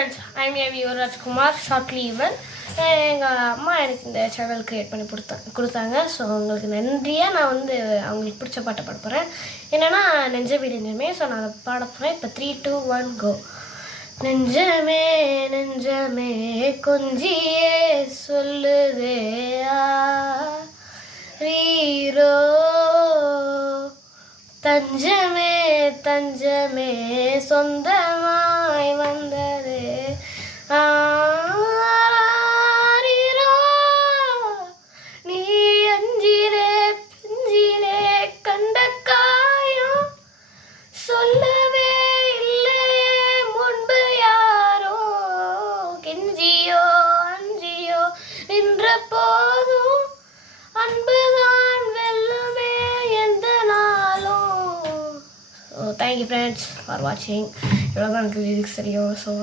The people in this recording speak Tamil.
Friends, I'm a viewer Rajkumar. Shortly even எங்கள் அம்மா எனக்கு இந்த சேனல் க்ரியேட் பண்ணி கொடுத்தாங்க. ஸோ உங்களுக்கு நன்றியாக நான் வந்து அவங்களுக்கு பிடிச்ச பாட்டை பாட போகிறேன். என்னென்னா நெஞ்சமே நெஞ்சமே. ஸோ நான் அதை பாட போகிறேன். இப்போ 3, 2, 1 கோ. நெஞ்சமே நெஞ்சமே கொஞ்சியே சொல்லுதே ரீரோ, தஞ்சமே தஞ்சமே சொந்தமாய் வந்ததே ஆரீரோ, நீ அஞ்சிலே பிஞ்சிலே கண்ட காயம் சொல்லவே இல்லையே முன்பு யாரோ, கெஞ்சியோ அஞ்சியோ நின்ற போதும் அன்புதான் வெல்லுமே எந்த நாளும். ஸோ தேங்க்யூ ஃப்ரெண்ட்ஸ் ஃபார் வாட்சிங். இவ்வளோதான் எனக்கு லிரிக்ஸ் தெரியும். ஸோ